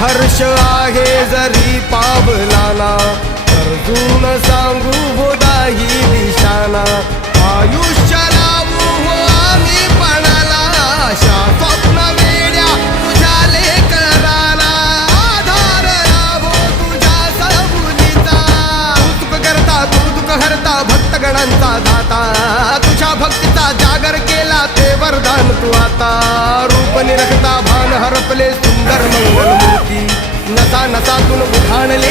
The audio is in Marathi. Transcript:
हर्ष आहे जरी पावलाना, अर्जुन सांगू बोधाही दिशाना. आयुष्य लावू हो आम्ही पणाला, आशा स्वप्न वेड्या तुझ्या लेकराला. आधार लाभो तुझ्या सबुलीचा, कौतुक करता कौतुक हरता भक्तगणांचा दाता. तुझ्या भक्तीचा जागर केला ते वरदान तू आता. रूप निरखता भान हरपले सुंदर मंगलमूर्ती, नसा नसातून उठाणले